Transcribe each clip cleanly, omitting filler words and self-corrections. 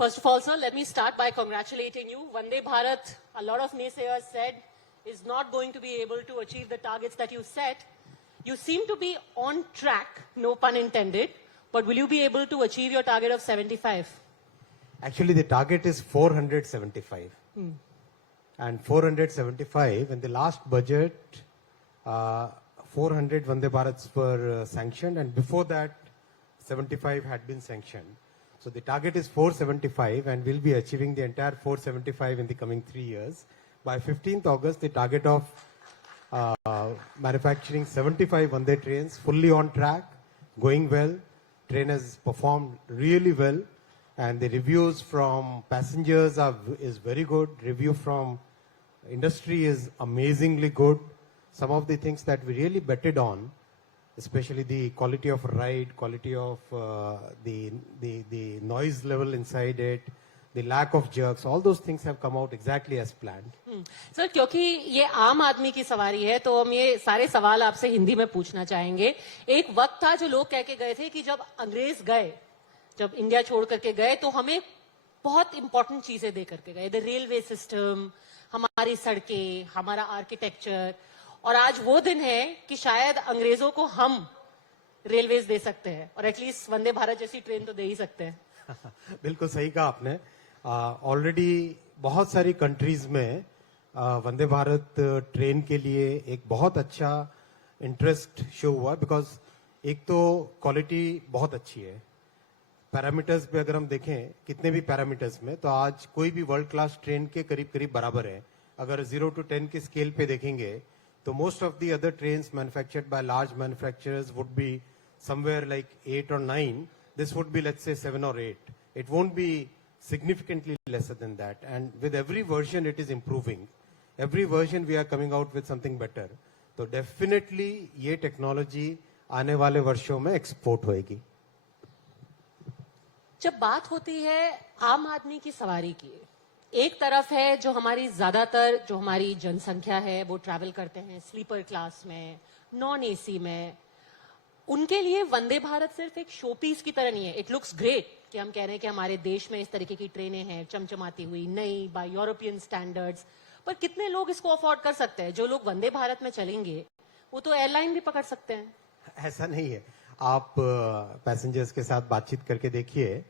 First of all, sir, let me start by congratulating you. Vande Bharat, a lot of naysayers said, is not going to be able to achieve the targets that you set. You seem to be on track, no pun intended, but will you be able to achieve your target of 75? Actually, the target is 475. And 475, in the last budget, 400 Vande Bharats were sanctioned, and before that, 75 had been sanctioned. So the target is 475, and we'll be achieving the entire 475 in the coming 3 years. By 15th August, the target of manufacturing 75 Vande trains, fully on track, going well. Train has performed really well, and the reviews from passengers is very good. Review from industry is amazingly good. Some of the things that we really betted on, especially the quality of ride, quality of the noise level inside it, the lack of jerks, all those things have come out exactly as planned. Sir, क्योंकि ये आम आदमी की सवारी है, तो हम ये सारे सवाल आपसे हिंदी में पूछना चाहेंगे. एक वक्त था जो लोग कह के गए थे कि जब अंग्रेज गए, जब इंडिया छोड़ करके गए, तो हमें बहुत इंपॉर्टेंट चीजें दे करके गए. द रेलवे सिस्टम, हमारी सड़कें, हमारा आर्किटेक्चर. और आज वो दिन है कि शायद अंग्रेजों को हम रेलवेज दे सकते हैं, और एटलीस्ट वंदे भारत जैसी ट्रेन तो दे ही सकते हैं. बिल्कुल सही कहा आपने. ऑलरेडी बहुत सारी कंट्रीज में वंदे भारत ट्रेन के लिए एक बहुत अच्छा इंटरेस्ट शो हुआ, बिकॉज एक तो क्वालिटी बहुत अच्छी है. पैरामीटर्स पे अगर हम देखें, कितने भी पैरामीटर्स में, तो आज कोई भी वर्ल्ड क्लास ट्रेन के करीब करीब बराबर है. अगर 0 to 10 के स्केल पे देखेंगे, तो most of the other trains manufactured by large manufacturers would be somewhere like 8 or 9. This would be, let's say, 7 or 8. It won't be significantly lesser than that. And with every version, it is improving. Every version, we are coming out with something better. So definitely, ये technology आने वाले वर्षों में export होएगी. जब बात होती है आम आदमी की सवारी की, एक तरफ है जो हमारी ज्यादातर जो हमारी जनसंख्या है वो ट्रैवल करते हैं स्लीपर क्लास में, नॉन एसी में. उनके लिए वंदे भारत सिर्फ एक शो पीस की तरह नहीं है. इट लुक्स ग्रेट कि हम कह रहे हैं कि हमारे देश में इस तरीके की ट्रेनें हैं, चमचमाती हुई, नई, बाय यूरोपियन स्टैंडर्ड्स. पर कितने लोग इसको अफोर्ड कर सकते हैं? जो लोग वंदे भारत में चलेंगे वो तो एयरलाइन भी पकड़ सकते हैं. ऐसा नहीं है. आप पैसेंजर्स के साथ बातचीत करके देखिए,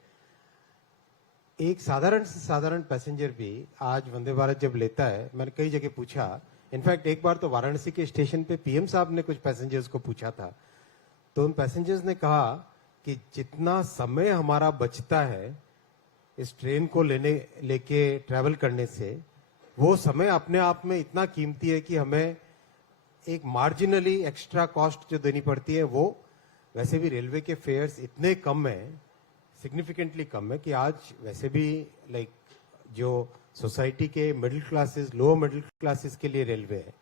एक साधारण से साधारण पैसेंजर भी आज वंदे भारत जब लेता है, मैंने कई जगह पूछा, इनफैक्ट एक बार तो वाराणसी के स्टेशन पे पीएम साहब ने कुछ पैसेंजर्स को पूछा था, तो उन पैसेंजर्स ने कहा कि जितना समय हमारा बचता है इस ट्रेन को लेके ट्रैवल करने से, वो समय अपने आप में इतना कीमती है कि हमें एक मार्जिनली एक्स्ट्रा कॉस्ट जो देनी पड़ती है, वो वैसे भी रेलवे के फेयर्स इतने कम है, सिग्निफिकेंटली कम है, कि आज वैसे भी लाइक जो सोसाइटी के middle classes, lower middle classes के लिए रेलवे है.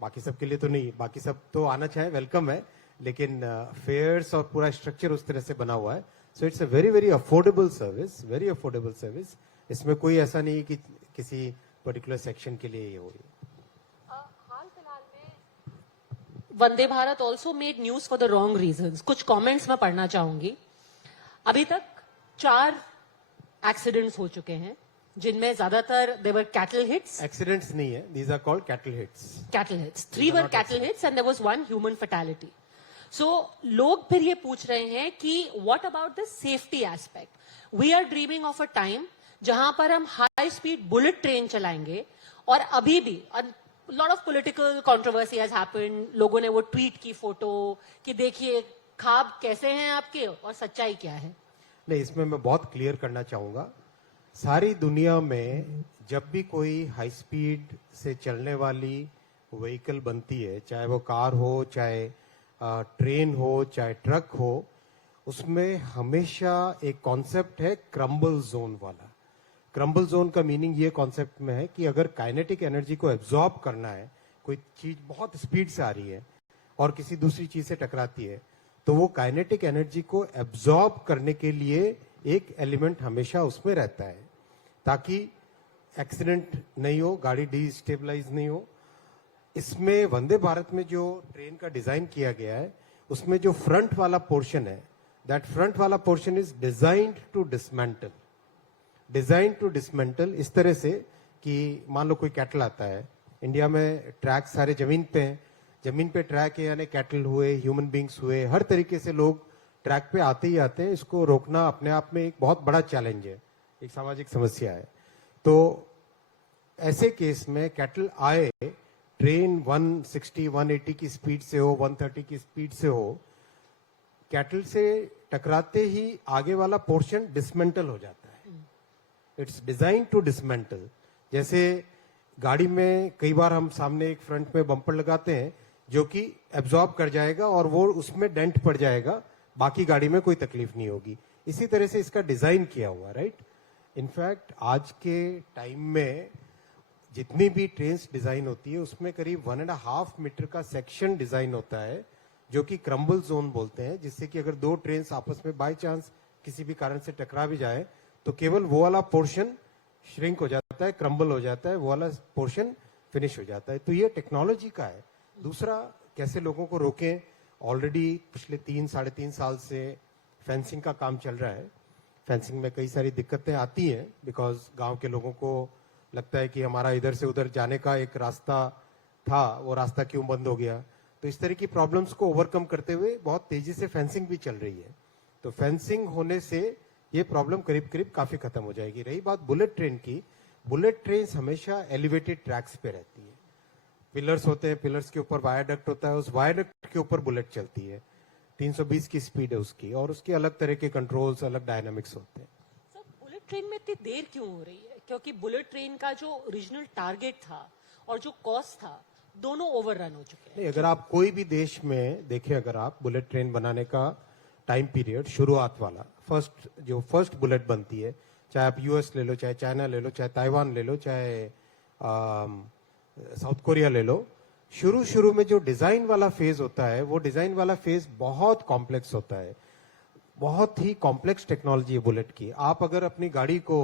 बाकी सब के लिए तो नहीं. बाकी सब तो आना चाहे वेलकम है, लेकिन फेयर्स और पूरा स्ट्रक्चर उस तरह से बना हुआ है. So it's a very very affordable service, very affordable service. इसमें कोई ऐसा नहीं कि किसी पर्टिकुलर सेक्शन के लिए ये हो रही है. हाल फिलहाल में Vande Bharat also made news for the wrong reasons. कुछ कॉमेंट्स मैं पढ़ना चाहूंगी. अभी तक 4 एक्सीडेंट्स हो चुके हैं, जिनमें ज्यादातर देवर कैटल हिट्स. एक्सीडेंट्स नहीं है, these are called cattle hits. Cattle hits, 3 were cattle hits and there was 1 human fatality. So लोग फिर ये पूछ रहे हैं कि what about the safety aspect. We are dreaming of a time जहां पर हम हाई स्पीड बुलेट ट्रेन चलाएंगे, और अभी भी lot of political controversy has happened. लोगों ने वो ट्वीट की फोटो कि देखिए ख्वाब कैसे हैं आपके और सच्चाई क्या है. नहीं, इसमें मैं बहुत क्लियर करना चाहूंगा. सारी दुनिया में जब भी कोई हाई स्पीड से चलने वाली व्हीकल बनती है, चाहे वो कार हो, चाहे ट्रेन हो, चाहे ट्रक हो, उसमें हमेशा एक कॉन्सेप्ट है क्रम्बल जोन वाला. क्रम्बल जोन का मीनिंग ये कॉन्सेप्ट में है कि अगर काइनेटिक एनर्जी को एब्जॉर्ब करना है, कोई चीज बहुत स्पीड से आ रही है और किसी दूसरी चीज से टकराती है, तो वो काइनेटिक एनर्जी को एब्जॉर्ब करने के लिए एक एलिमेंट हमेशा उसमें रहता है, ताकि एक्सीडेंट नहीं हो, गाड़ी डिस्टेबलाइज नहीं हो. इसमें वंदे भारत में जो ट्रेन का डिजाइन किया गया है, उसमें जो फ्रंट वाला पोर्शन है, दैट फ्रंट वाला portion is designed to dismantle. Design to dismantle इस तरह से कि मान लो कोई कैटल आता है, इंडिया में ट्रैक सारे जमीन पे हैं, जमीन पे ट्रैक है यानी कैटल हुए, ह्यूमन बींग्स हुए, हर तरीके से लोग ट्रैक पे आते ही आते हैं। इसको रोकना अपने आप में एक बहुत बड़ा चैलेंज है, एक सामाजिक समस्या है। तो ऐसे केस में कैटल आए, ट्रेन 160 180 की स्पीड से हो, 130 की स्पीड से हो, कैटल से टकराते ही आगे वाला पोर्शन डिसमेंटल हो जाता है। It's design to dismantle. जैसे गाड़ी में कई बार हम सामने एक फ्रंट में बम्पर लगाते हैं जो कि एब्जॉर्ब कर जाएगा और वो उसमें डेंट पड़ जाएगा, बाकी गाड़ी में कोई तकलीफ नहीं होगी। इसी तरह से इसका डिजाइन किया हुआ, राइट। इनफैक्ट आज के टाइम में जितनी भी ट्रेन डिजाइन होती है उसमें करीब 1.5 मीटर का सेक्शन डिजाइन होता है जो कि क्रम्बल जोन बोलते हैं, जिससे कि अगर दो ट्रेन आपस में बाय चांस किसी भी कारण से टकरा भी जाए तो केवल वो वाला पोर्शन श्रिंक हो जाता है, क्रम्बल हो जाता है, वो वाला पोर्शन फिनिश हो जाता है। तो ये टेक्नोलॉजी का है। दूसरा, कैसे लोगों को रोकें। ऑलरेडी पिछले 3-3.5 साल से फेंसिंग का काम चल रहा है। फेंसिंग में कई सारी दिक्कतें आती हैं बिकॉज गांव के लोगों को लगता है कि हमारा इधर से उधर जाने का एक रास्ता था, वो रास्ता क्यों बंद हो गया। तो इस तरह की प्रॉब्लम्स को ओवरकम करते हुए बहुत तेजी से फेंसिंग भी चल रही है। तो फेंसिंग होने से ये प्रॉब्लम करीब करीब काफी खत्म हो जाएगी। रही बात बुलेट ट्रेन की, बुलेट ट्रेन हमेशा एलिवेटेड ट्रैक्स पे रहती है। पिलर्स होते हैं, पिलर्स के ऊपर वायाडक्ट होता है, उस वायाडक्ट के ऊपर बुलेट चलती है। 320 की स्पीड है उसकी और उसके अलग तरह के कंट्रोल्स, अलग डायनामिक्स होते हैं। सर, बुलेट ट्रेन में इतनी देर क्यों हो रही है? क्योंकि बुलेट ट्रेन का जो ओरिजिनल टारगेट था और जो कॉस्ट था, दोनों ओवररन हो चुके हैं। नहीं, अगर आप कोई भी देश में देखें, अगर आप बुलेट ट्रेन बनाने का टाइम पीरियड शुरुआत वाला, फर्स्ट बुलेट बनती है, चाहे आप यूएस ले लो, चाहे चाइना ले लो, चाहे ताइवान ले लो, चाहे साउथ कोरिया ले लो, शुरू में जो डिजाइन वाला फेज होता है वो डिजाइन वाला फेज बहुत कॉम्प्लेक्स होता है। बहुत ही कॉम्प्लेक्स टेक्नोलॉजी है बुलेट की। आप अगर अपनी गाड़ी को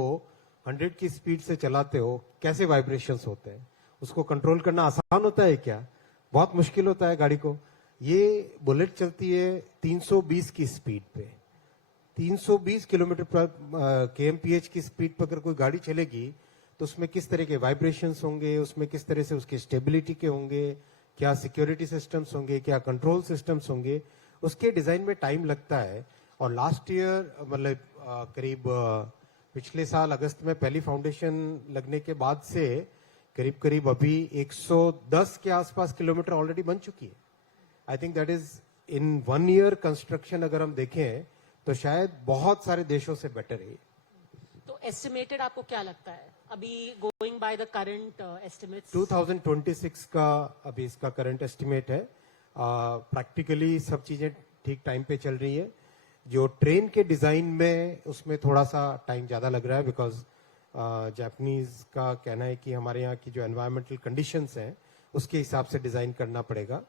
100 की स्पीड से चलाते हो, कैसे वाइब्रेशंस होते हैं, उसको कंट्रोल करना आसान होता है क्या? बहुत मुश्किल होता है गाड़ी को। ये बुलेट चलती है 320 की स्पीड पे, 320 किलोमीटर पर kmph की स्पीड पर अगर कोई गाड़ी चलेगी तो उसमें किस तरह के वाइब्रेशंस होंगे, उसमें किस तरह से उसकी स्टेबिलिटी के होंगे, क्या सिक्योरिटी सिस्टम्स होंगे, क्या कंट्रोल सिस्टम्स होंगे, उसके डिजाइन में टाइम लगता है। और लास्ट ईयर मतलब करीब पिछले साल अगस्त में पहली फाउंडेशन लगने के बाद से करीब अभी 110 के आसपास किलोमीटर ऑलरेडी बन चुकी है। I think that is in 1 year construction अगर हम देखें तो शायद बहुत सारे देशों से बेटर है। तो एस्टिमेटेड आपको क्या लगता है अभी, going by the current estimates? 2026 का अभी इसका करंट एस्टिमेट है। प्रैक्टिकली सब चीजें ठीक टाइम पे चल रही है। जो ट्रेन के डिजाइन में उसमें थोड़ा सा टाइम ज्यादा लग रहा है बिकॉज जापानीज का कहना है कि हमारे यहाँ की जो एनवायरमेंटल कंडीशंस हैं उसके हिसाब से डिजाइन करना पड़ेगा।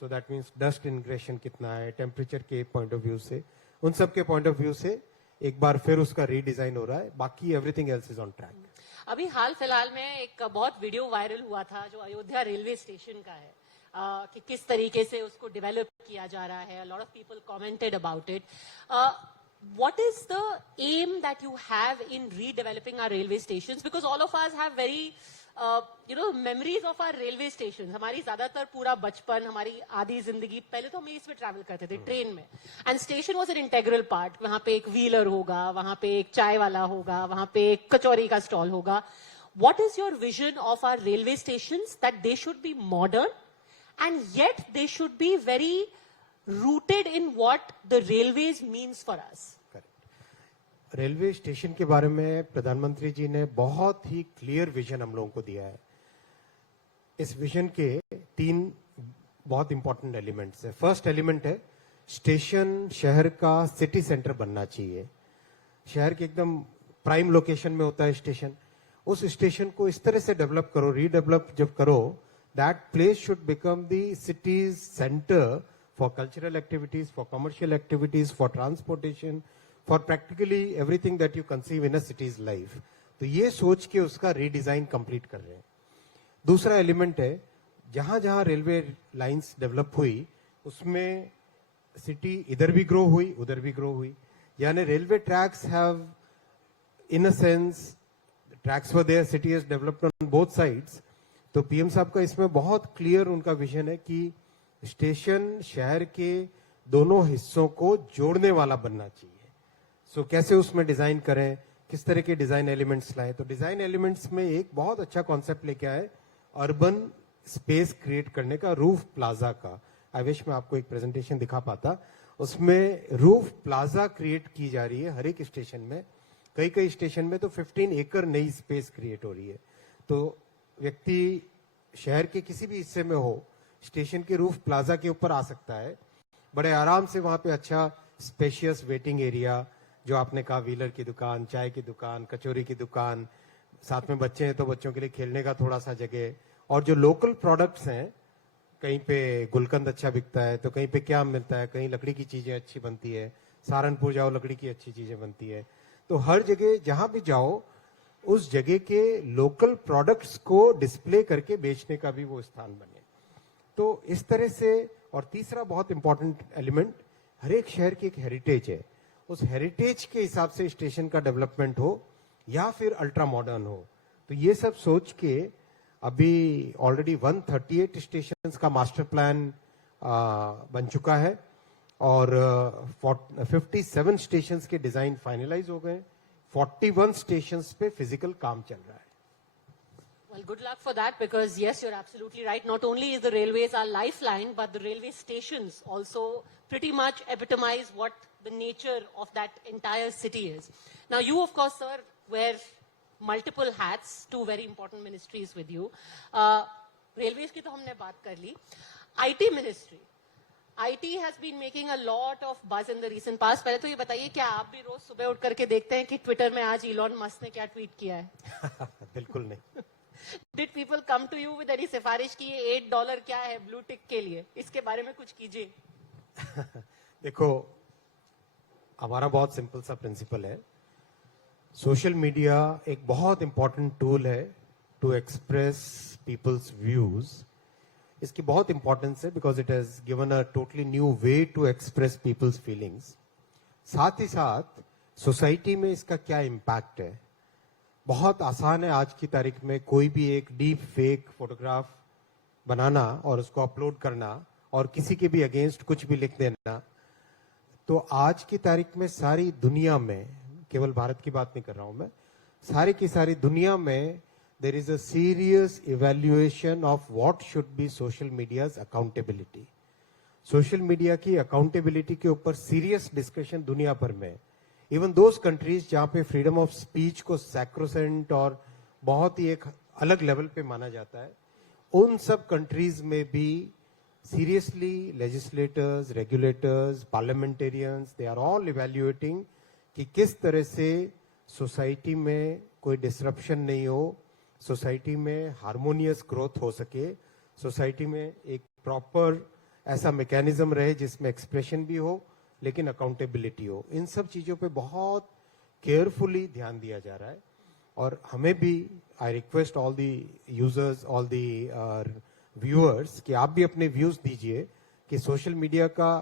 So that means dust ingression कितना है, टेम्परेचर के पॉइंट ऑफ व्यू से, उन सब के पॉइंट ऑफ व्यू से एक बार फिर उसका रीडिजाइन हो रहा है। बाकी everything else is on track. अभी हाल फिलहाल में एक बहुत वीडियो वायरल हुआ था जो अयोध्या रेलवे स्टेशन का है, कि किस तरीके से उसको डेवलप किया जा रहा है। Lot of people commented about it. what is the aim that you have in redeveloping our railway stations? Because all of us have very memories of our railway stations. हमारी ज्यादातर पूरा बचपन, हमारी आधी जिंदगी पहले तो हम इसमें ट्रैवल करते थे, ट्रेन में, and station was an integral part. वहां पे एक व्हीलर होगा, वहां पे एक चाय वाला होगा, वहां पे एक कचौरी का स्टॉल होगा। What is your vision of our railway stations? That they should be modern and yet they should be very rooted in what the railways means for us. Correct. Railway station के बारे में प्रधानमंत्री जी ने बहुत ही clear vision हम लोगों को दिया है। इस विजन के 3 बहुत इंपॉर्टेंट एलिमेंट्स है। फर्स्ट एलिमेंट है स्टेशन शहर का सिटी सेंटर बनना चाहिए। शहर के एकदम प्राइम लोकेशन में होता है स्टेशन। उस स्टेशन को इस तरह से डेवलप करो, रीडेवलप जब करो, that place should become the cities centre for cultural activities, for commercial activities, for transportation, for practically everything that you conceive in a city's life. तो ये सोच के उसका रीडिजाइन कंप्लीट कर रहे हैं। दूसरा एलिमेंट है जहां जहां रेलवे लाइंस डेवलप हुई उसमें सिटी इधर भी ग्रो हुई, उधर भी ग्रो हुई। यानी railway tracks have in a sense tracks were there, city has developed on both sides. तो पीएम साहब का इसमें बहुत क्लियर उनका विजन है कि स्टेशन शहर के दोनों हिस्सों को जोड़ने वाला बनना चाहिए. सो कैसे उसमें डिजाइन करें, किस तरह के डिजाइन एलिमेंट्स लाएं. तो डिजाइन एलिमेंट्स में एक बहुत अच्छा कॉन्सेप्ट लेके आए अर्बन स्पेस क्रिएट करने का, रूफ प्लाजा का. आई विश मैं आपको एक प्रेजेंटेशन दिखा पाता. उसमें रूफ प्लाजा क्रिएट की जा रही है हर एक स्टेशन में. कई कई स्टेशन में तो 15 एकड़ नई स्पेस क्रिएट हो रही है. तो व्यक्ति शहर के किसी भी हिस्से में हो, स्टेशन के रूफ प्लाजा के ऊपर आ सकता है. बड़े आराम से वहां पे अच्छा स्पेशियस वेटिंग एरिया, जो आपने कहा व्हीलर की दुकान, चाय की दुकान, कचौरी की दुकान, साथ में बच्चे हैं तो बच्चों के लिए खेलने का थोड़ा सा जगह. और जो लोकल प्रोडक्ट्स हैं, कहीं पे गुलकंद अच्छा बिकता है तो कहीं पे क्या मिलता है, कहीं लकड़ी की चीजें अच्छी बनती है. सहारनपुर जाओ, लकड़ी की अच्छी चीजें बनती है. तो हर जगह जहां भी जाओ उस जगह के लोकल प्रोडक्ट्स को डिस्प्ले करके बेचने का भी वो स्थान बने. तो इस तरह से. और तीसरा बहुत इंपॉर्टेंट एलिमेंट, हर एक शहर की एक हेरिटेज है. उस हेरिटेज के हिसाब से स्टेशन का डेवलपमेंट हो या फिर अल्ट्रा मॉडर्न हो. तो ये सब सोच के अभी ऑलरेडी 138 स्टेशंस का मास्टर प्लान बन चुका है और 57 स्टेशंस के डिजाइन फाइनलाइज हो गए. 41 स्टेशंस पे फिजिकल काम चल रहा है. Well, good luck for that, because yes, you're absolutely right. Not only is the railways our lifeline, but the railway stations also pretty much epitomize what the nature of that entire city is. Now, you, of course, sir, wear multiple hats, two very important ministries with you. Railways की तो हमने बात कर ली. IT ministry. IT has been making a lot of buzz in the recent past. पहले तो ये बताइए, क्या आप भी रोज सुबह उठ करके देखते हैं कि ट्विटर में आज इलॉन मस्क ने क्या ट्वीट किया है? बिल्कुल नहीं. Did people come to you with any सिफारिश की ये $8 क्या है ब्लू टिक के लिए? इसके बारे में कुछ कीजिए. देखो, हमारा बहुत सिंपल सा प्रिंसिपल है. सोशल मीडिया एक बहुत इंपॉर्टेंट टूल है टू एक्सप्रेस पीपल्स व्यूज. इसकी बहुत इंपॉर्टेंस है because it has given a totally new way to express people's feelings. साथ ही साथ सोसाइटी में इसका क्या इम्पैक्ट है. बहुत आसान है आज की तारीख में कोई भी एक डीप फेक फोटोग्राफ बनाना और उसको अपलोड करना और किसी के भी अगेंस्ट कुछ भी लिख देना. तो आज की तारीख में सारी दुनिया में, केवल भारत की बात नहीं कर रहा हूं मैं, सारी की सारी दुनिया में there is a serious evaluation of what should be social media's accountability. Social media की अकाउंटेबिलिटी के ऊपर सीरियस डिस्कशन दुनिया भर में. इवन दोज कंट्रीज जहां पे फ्रीडम ऑफ स्पीच को सैक्रोसेंट और बहुत ही एक अलग लेवल पे माना जाता है, उन सब कंट्रीज में भी seriously legislators, regulators, parliamentarians, they are all evaluating कि किस तरह से सोसाइटी में कोई डिसरप्शन नहीं हो, सोसाइटी में हार्मोनियस ग्रोथ हो सके, सोसाइटी में एक प्रॉपर ऐसा मैकेनिज्म रहे जिसमें एक्सप्रेशन भी हो लेकिन अकाउंटेबिलिटी हो. इन सब चीजों पे बहुत केयरफुली ध्यान दिया जा रहा है. और हमें भी, I request all the users, all the viewers, कि आप भी अपने व्यूज दीजिए कि सोशल मीडिया का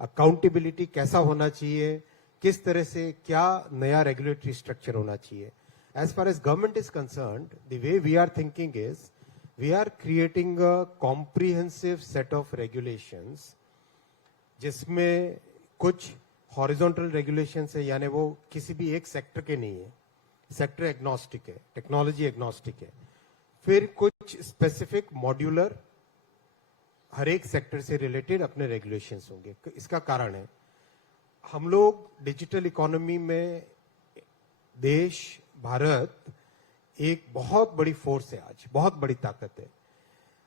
अकाउंटेबिलिटी कैसा होना चाहिए, किस तरह से क्या नया रेगुलेटरी स्ट्रक्चर होना चाहिए. As far as government is concerned, the way we are thinking is we are creating a comprehensive set of regulations जिसमें कुछ हॉरिजॉन्टल रेगुलेशंस है, यानी वो किसी भी एक सेक्टर के नहीं है, सेक्टर एग्नोस्टिक है, टेक्नोलॉजी एग्नोस्टिक है. फिर कुछ स्पेसिफिक मॉड्यूलर हर एक सेक्टर से रिलेटेड अपने रेगुलेशंस होंगे. इसका कारण है हम लोग डिजिटल इकोनॉमी में, देश भारत एक बहुत बड़ी फोर्स है, आज बहुत बड़ी ताकत है.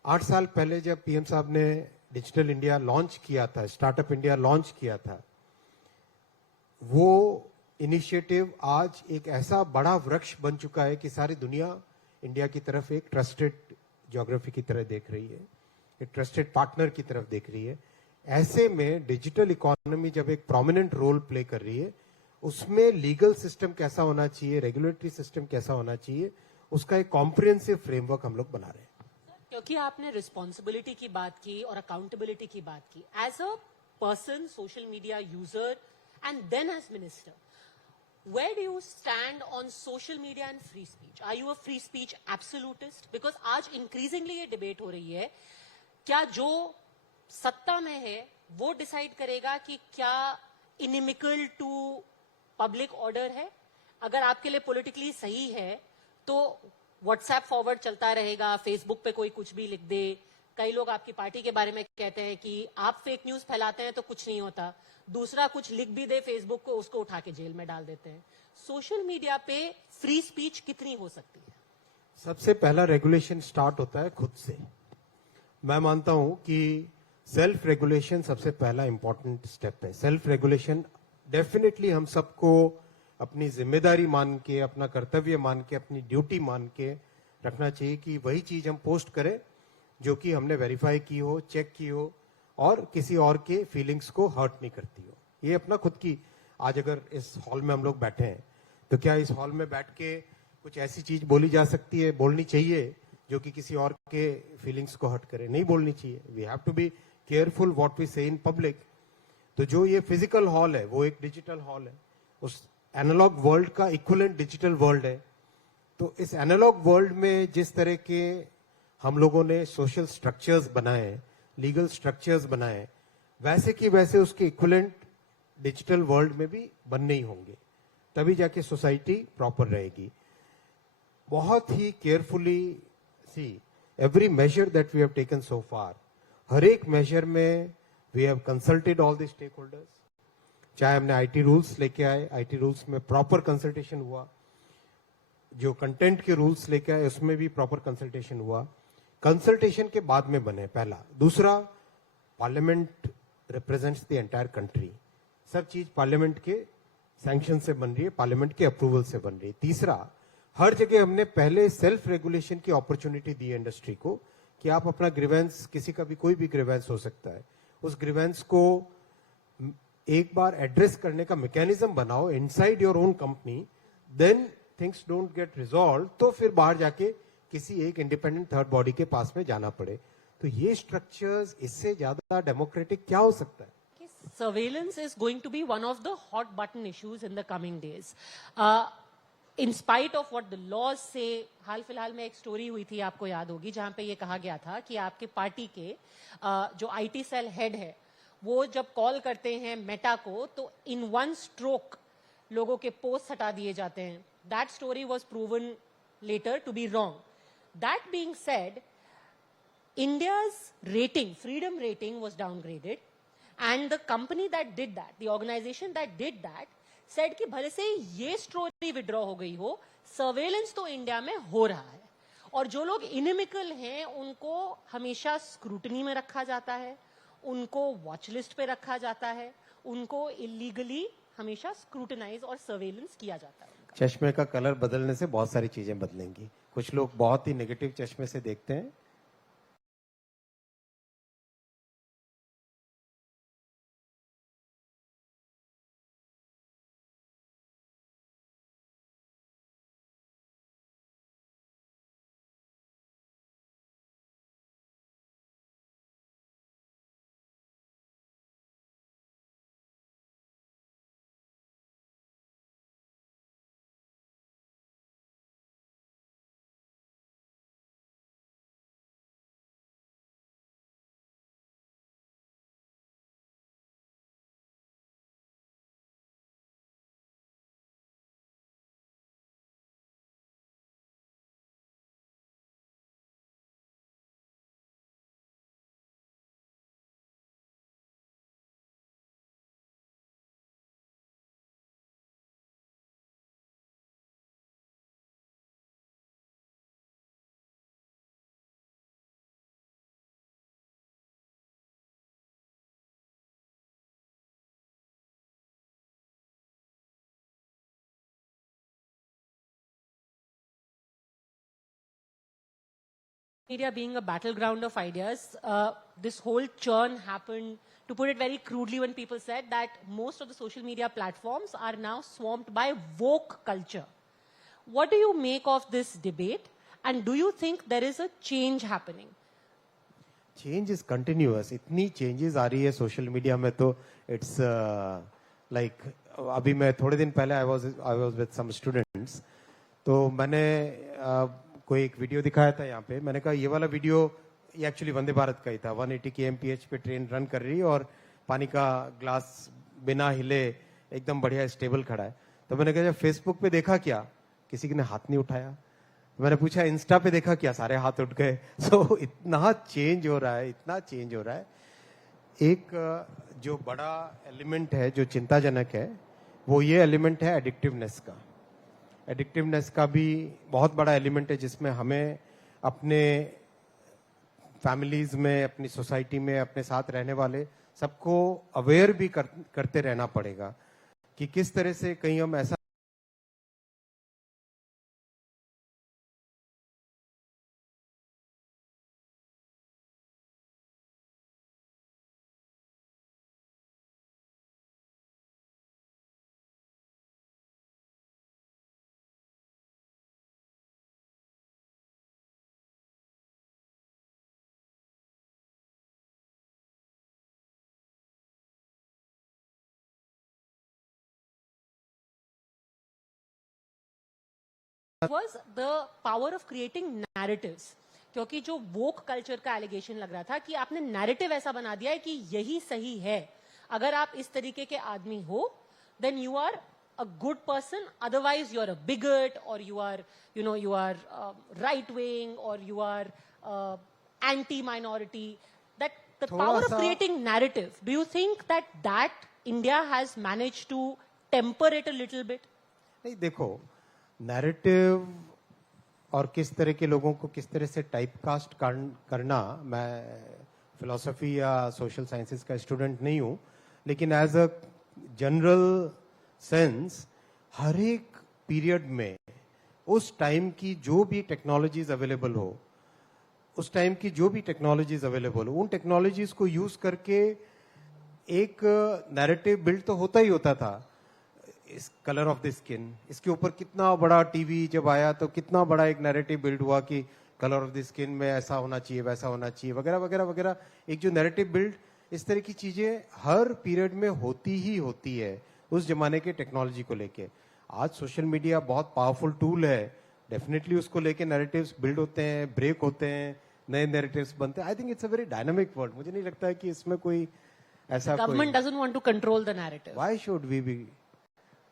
8 साल पहले जब पीएम साहब ने डिजिटल इंडिया लॉन्च किया था, स्टार्टअप इंडिया लॉन्च किया था, वो इनिशिएटिव आज एक ऐसा बड़ा वृक्ष बन चुका है कि सारी दुनिया इंडिया की तरफ एक ट्रस्टेड ज्योग्राफी की तरह देख रही है, एक ट्रस्टेड पार्टनर की तरफ देख रही है. ऐसे में डिजिटल इकोनॉमी जब एक प्रोमिनेंट रोल प्ले कर रही है, उसमें लीगल सिस्टम कैसा होना चाहिए, रेगुलेटरी सिस्टम कैसा होना चाहिए, उसका एक कॉम्प्रिहेंसिव फ्रेमवर्क हम लोग बना रहे हैं. क्योंकि आपने रिस्पॉन्सिबिलिटी की बात की और अकाउंटेबिलिटी की बात की, as a person, social media user, and then as minister, where do you stand on social media and free speech? Are you a free speech absolutist? Because आज increasingly ये debate हो रही है, क्या जो सत्ता में है वो डिसाइड करेगा कि क्या इनिमिकल टू पब्लिक ऑर्डर है? अगर आपके लिए पॉलिटिकली सही है तो व्हाट्सएप फॉरवर्ड चलता रहेगा, फेसबुक पे कोई कुछ भी लिख दे, कई लोग आपकी पार्टी के बारे में कहते हैं कि आप फेक न्यूज फैलाते हैं तो कुछ नहीं होता, दूसरा कुछ लिख भी दे फेसबुक को, उसको उठा के जेल में डाल देते हैं। सोशल मीडिया पे फ्री स्पीच कितनी हो सकती है? सबसे पहला रेगुलेशन स्टार्ट होता है खुद से। मैं मानता हूं कि सेल्फ रेगुलेशन सबसे पहला इंपॉर्टेंट स्टेप है। सेल्फ रेगुलेशन डेफिनेटली हम सबको अपनी जिम्मेदारी मान के, अपना कर्तव्य मान के, अपनी ड्यूटी मान के रखना चाहिए कि वही चीज हम पोस्ट करें जो कि हमने वेरीफाई की हो, चेक की हो और किसी और के फीलिंग्स को हर्ट नहीं करती हो। ये अपना खुद की, आज अगर इस हॉल में हम लोग बैठे हैं तो क्या इस हॉल में बैठ के कुछ ऐसी चीज बोली जा सकती है, बोलनी चाहिए जो कि किसी और के फीलिंग्स को हर्ट करे? नहीं बोलनी चाहिए। We have to be careful what we say in public. तो जो ये फिजिकल हॉल है वो एक डिजिटल हॉल है, उस एनालॉग वर्ल्ड का इक्विवेलेंट डिजिटल वर्ल्ड है। तो इस एनालॉग वर्ल्ड में जिस तरह के हम लोगों ने सोशल स्ट्रक्चर्स बनाए, लीगल स्ट्रक्चर्स बनाए, वैसे कि वैसे उसके इक्विवेलेंट डिजिटल वर्ल्ड में भी बनने ही होंगे, तभी जाके सोसाइटी प्रॉपर रहेगी। बहुत ही carefully see every measure that we have taken so far. हर एक मेजर में we have consulted all the stakeholders. चाहे हमने आईटी रूल्स लेके आए, आईटी रूल्स में प्रॉपर कंसल्टेशन हुआ, जो कंटेंट के रूल्स लेके आए उसमें भी प्रॉपर कंसल्टेशन हुआ। कंसल्टेशन के बाद में बने, पहला। दूसरा, parliament represents the entire country, सब चीज पार्लियामेंट के सैंक्शन से बन रही है, पार्लियामेंट के अप्रूवल से बन रही है। तीसरा, हर जगह हमने पहले सेल्फ रेगुलेशन की अपॉर्चुनिटी दी है इंडस्ट्री को कि आप अपना ग्रीवेंस, किसी का भी कोई भी ग्रीवेंस हो सकता है, उस ग्रीवेंस को एक बार एड्रेस करने का मैकेनिज्म बनाओ inside your own company, then things don't get resolve, तो फिर बाहर जाके किसी एक इंडिपेंडेंट थर्ड बॉडी के पास में जाना पड़े। तो ये स्ट्रक्चर्स, इससे ज्यादा डेमोक्रेटिक क्या हो सकता है? Surveillance is going to be one of the hot button issues in the coming days. In spite of what the laws say, हाल फिलहाल में एक स्टोरी हुई थी, आपको याद होगी, जहां पे ये कहा गया था कि आपके पार्टी के जो आईटी सेल हेड है वो जब कॉल करते हैं मेटा को तो इन वन स्ट्रोक लोगों के पोस्ट हटा दिए जाते हैं। That story was proven later to be wrong. That being said, India's rating, freedom rating was downgraded, and the company that did that, the organization that did that, said कि भले से ये स्टोरी विड्रॉ हो गई हो, surveillance तो India में हो रहा है, और जो लोग इनिमिकल हैं उनको हमेशा स्क्रूटनी में रखा जाता है, उनको वॉच लिस्ट पे रखा जाता है, उनको इलीगली हमेशा स्क्रूटनाइज और सर्वेलेंस किया जाता है। चश्मे का कलर बदलने से बहुत सारी चीजें बदलेंगी। कुछ लोग बहुत ही नेगेटिव चश्मे से देखते हैं। Media being a battleground of ideas, this whole churn happened, to put it very crudely, when people said that most of the social media platforms are now swamped by woke culture. What do you make of this debate, and do you think there is a change happening? Change is continuous. इतनी changes आ रही है social media में, तो it's like अभी मैं थोड़े दिन पहले I was with some students, तो मैंने कोई एक वीडियो दिखाया था यहाँ पे। मैंने कहा ये वाला वीडियो ये एक्चुअली वंदे भारत का ही था। 180 kmph पे ट्रेन रन कर रही है और पानी का ग्लास बिना हिले एकदम बढ़िया स्टेबल खड़ा है। तो मैंने कहा फेसबुक पे देखा क्या, किसी ने हाथ नहीं उठाया। मैंने पूछा इंस्टा पे देखा क्या, सारे हाथ उठ गए। सो इतना चेंज हो रहा है, इतना चेंज हो रहा है। एक जो बड़ा एलिमेंट है जो चिंताजनक है वो ये एलिमेंट है एडिक्टिवनेस का। एडिक्टिवनेस का भी बहुत बड़ा एलिमेंट है जिसमें हमें अपने फैमिलीज में, अपनी सोसाइटी में, अपने साथ रहने वाले सबको अवेयर भी करते रहना पड़ेगा कि किस तरह से कहीं हम ऐसा was the power of creating narratives. क्योंकि जो वोक कल्चर का एलिगेशन लग रहा था कि आपने नैरेटिव ऐसा बना दिया है कि यही सही है, अगर आप इस तरीके के आदमी हो then you are a good person, otherwise you are a bigot or you are right wing or you are anti minority. That the power of creating narrative, do you think that India has managed to temper it a little bit? नहीं, देखो narrative और किस तरह के लोगों को किस तरह से टाइपकास्ट करना, मैं फिलॉसफी या सोशल साइंसेस का स्टूडेंट नहीं हूं, लेकिन एज अ जनरल सेंस हर एक पीरियड में उस टाइम की जो भी टेक्नोलॉजीज अवेलेबल हो, उस टाइम की जो भी टेक्नोलॉजीज अवेलेबल हो, उन टेक्नोलॉजीज को यूज करके एक नैरेटिव बिल्ड तो होता ही होता था। इस कलर ऑफ द स्किन, इसके ऊपर कितना बड़ा टीवी जब आया तो कितना बड़ा एक नैरेटिव बिल्ड हुआ कि कलर ऑफ द स्किन में ऐसा होना चाहिए, वैसा होना चाहिए, वगैरह वगैरह वगैरह। एक जो नैरेटिव बिल्ड, इस तरह की चीजें हर पीरियड में होती ही होती है उस जमाने के टेक्नोलॉजी को लेके। आज सोशल मीडिया बहुत पावरफुल टूल है, डेफिनेटली उसको लेके नैरेटिव्स बिल्ड होते हैं, ब्रेक होते हैं, नए नैरेटिव्स बनते हैं। I think it's a very dynamic world. मुझे नहीं लगता है कि इसमें कोई ऐसा government doesn't want to control the narrative. Why should we be?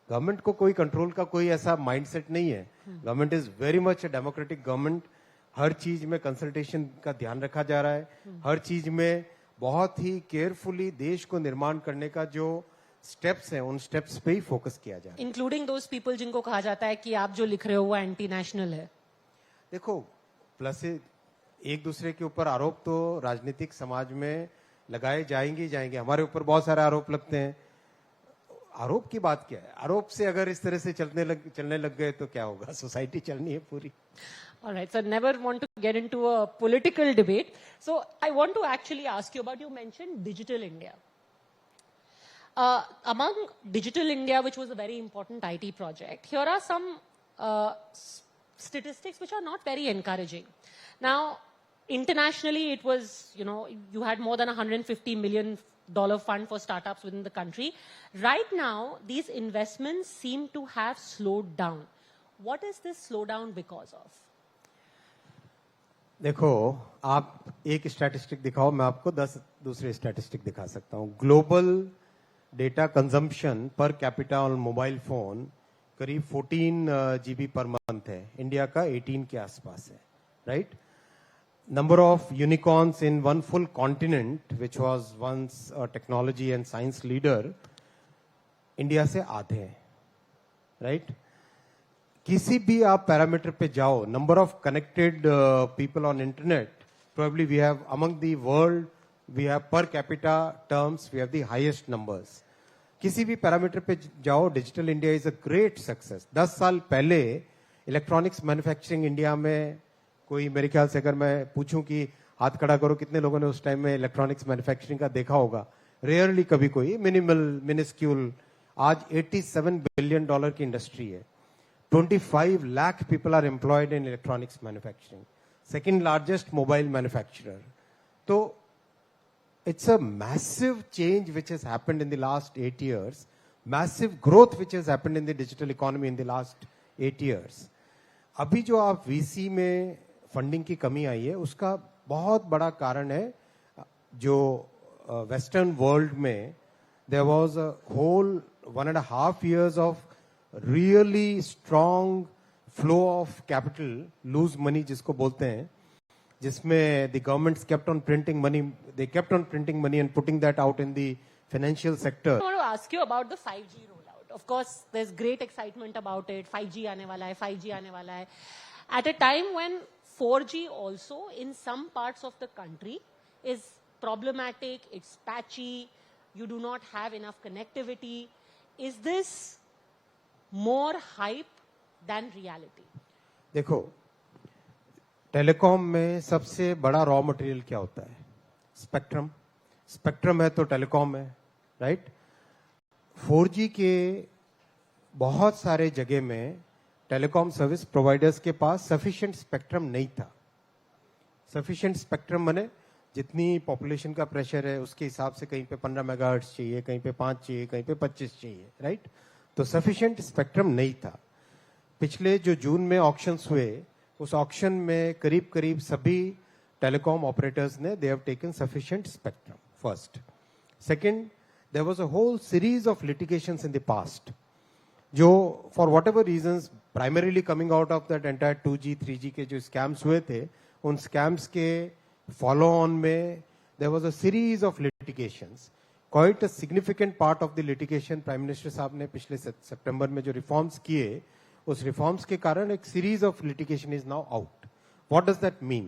Government को कोई कंट्रोल का कोई ऐसा माइंडसेट नहीं है। Government is very much a democratic government. हर चीज में कंसल्टेशन का ध्यान रखा जा रहा है, हर चीज में बहुत ही केयरफुली देश को निर्माण करने का जो स्टेप्स हैं उन स्टेप्स पे ही फोकस किया जा रहा है। इंक्लूडिंग दोज पीपल जिनको कहा जाता है कि आप जो लिख रहे हो वो एंटी नेशनल है। देखो, प्लस एक दूसरे के ऊपर आरोप तो राजनीतिक समाज में लगाए जाएंगे ही जाएंगे। हमारे ऊपर बहुत सारे आरोप लगते हैं। आरोप की बात क्या है? आरोप से अगर इस तरह से चलने लग गए तो क्या होगा? सोसाइटी चलनी है पूरी। All right, so never want to get into a political debate. So I want to actually ask you about, you mentioned Digital India. Among Digital India, which was a very important IT project, here are some statistics which are not very encouraging. Now, internationally, it was, you had more than $150 million fund for startups within the country. Right now, these investments seem to have slowed down. What is this slowdown because of? देखो, आप एक statistic दिखाओ, मैं आपको 10 दूसरे statistic दिखा सकता हूं। Global data consumption per capita on mobile phone करीब 14 GB पर मंथ है। इंडिया का 18 के आसपास है, right? Number of unicorns in one full continent, which was once a technology and science leader, India से आधे हैं, राइट? किसी भी आप पैरामीटर पे जाओ, number of connected people on internet, probably we have among the world, we have per capita terms, we have the highest numbers. किसी भी पैरामीटर पे जाओ, digital India is a great success. 10 साल पहले इलेक्ट्रॉनिक्स मैन्युफैक्चरिंग इंडिया में कोई, मेरे ख्याल से अगर मैं पूछूं कि हाथ खड़ा करो कितने लोगों ने उस टाइम में इलेक्ट्रॉनिक्स मैन्युफैक्चरिंग का देखा होगा, रेयरली कभी कोई, मिनिस्क्यूल। आज $87 बिलियन की इंडस्ट्री है। 25 lakh people are employed in electronics manufacturing, second largest mobile manufacturer. तो it's a massive change which has happened in the last 8 years। massive growth which has happened in the digital economy in the last 8 years. अभी जो आप VC में funding की कमी आई है उसका बहुत बड़ा कारण है जो वेस्टर्न वर्ल्ड में there was a whole 1.5 years of really strong flow of capital, loose money जिसको बोलते हैं, जिसमें the governments kept on printing money, they kept on printing money and putting that out in the financial sector. I want to ask you about the 5G rollout. Of course, there's great excitement about it. 5G आने वाला है, 5G आने वाला है. At a time when 4G also in some parts of the country is problematic, it's patchy, you do not have enough connectivity. Is this more hype than reality? देखो, telecom में सबसे बड़ा रॉ मटेरियल क्या होता है? Spectrum. Spectrum है तो telecom है, राइट? 4G के बहुत सारे जगह में टेलीकॉम सर्विस प्रोवाइडर्स के पास सफिशिएंट स्पेक्ट्रम नहीं था. सफिशिएंट स्पेक्ट्रम माने जितनी पॉपुलेशन का प्रेशर है उसके हिसाब से कहीं पे 15 मेगाहर्ट्ज चाहिए, कहीं पे 5 चाहिए, कहीं पे 25 चाहिए, राइट? तो सफिशिएंट स्पेक्ट्रम नहीं था. पिछले जो जून में ऑक्शंस हुए उस ऑक्शन में करीब करीब सभी टेलीकॉम ऑपरेटर्स ने they have taken sufficient spectrum. First. Second, there was a whole series of litigations in the past जो for whatever reasons primarily coming out of that entire 2G 3G के जो scams हुए थे उन scams के follow on में there was a series of litigations. Quite a significant part of the litigation prime minister साहब ने पिछले सितंबर में जो रिफॉर्म्स किए उस रिफॉर्म्स के कारण एक series of litigation is now out. What does that mean?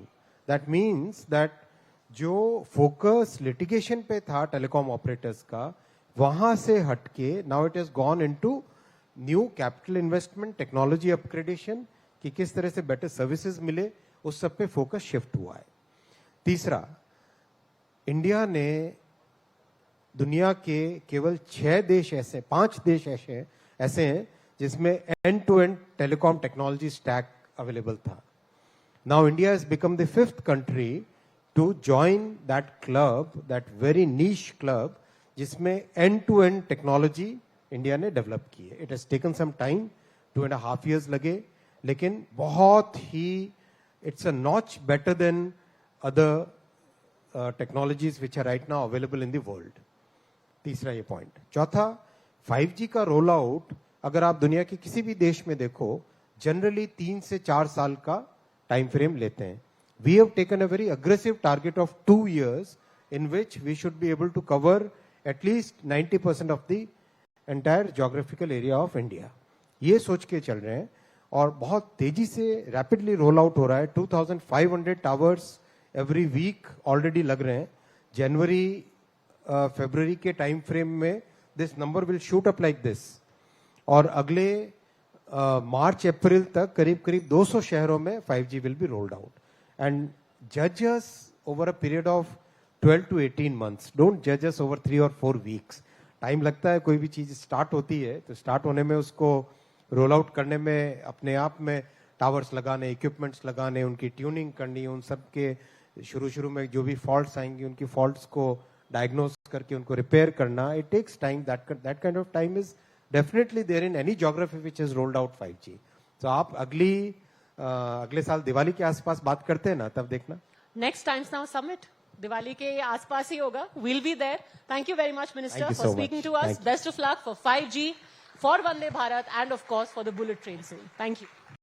That means that जो फोकस लिटिगेशन पे था टेलीकॉम ऑपरेटर्स का वहां से हटके now it has gone into new capital investment, technology upgradation कि किस तरह से बेटर सर्विसेज मिले, उस सब पे फोकस शिफ्ट हुआ है. तीसरा, इंडिया ने दुनिया के केवल 5 देश ऐसे हैं जिसमें end to end telecom technology stack available था. Now India has become the 5th country to join that club, that very niche club जिसमें end to end technology India ने डेवलप की है. It has taken some time, 2.5 years लगे, लेकिन बहुत ही it's a notch better than other technologies which are right now available in the world. तीसरा ये पॉइंट. चौथा, 5G का रोल आउट अगर आप दुनिया के किसी भी देश में देखो जनरली 3 से 4 साल का टाइम फ्रेम लेते हैं. We have taken a very aggressive target of 2 years in which we should be able to cover at least 90% of the entire geographical area of India. ये सोच के चल रहे हैं और बहुत तेजी से रैपिडली रोल आउट हो रहा है. 2500 टावर्स एवरी वीक ऑलरेडी लग रहे हैं. जनवरी फरवरी के टाइम फ्रेम में this number will shoot up like this और अगले मार्च अप्रैल तक करीब करीब 200 शहरों में 5G will be rolled out. And जज us over a period of 12 to 18 months. Don't जज us over 3 or 4 weeks. Time लगता है. कोई भी चीज स्टार्ट होती है तो स्टार्ट होने में उसको रोल आउट करने में अपने आप में टावर्स लगाने, इक्विपमेंट्स लगाने, उनकी ट्यूनिंग करनी, उन सब के शुरू में जो भी फॉल्ट्स आएंगी उनकी फॉल्ट्स को डायग्नोज करके उनको रिपेयर करना, it takes time. That kind of time is definitely there in any geography which is rolled out 5G. तो आप अगले साल दिवाली के आसपास बात करते हैं ना, तब देखना. Next times now summit Diwali के आसपास ही होगा. We'll be there. Thank you very much, Minister, Thank you for so speaking much. to us. Thank you. Best of luck for 5G, for Vande Bharat, and of course for the bullet train soon. Thank you.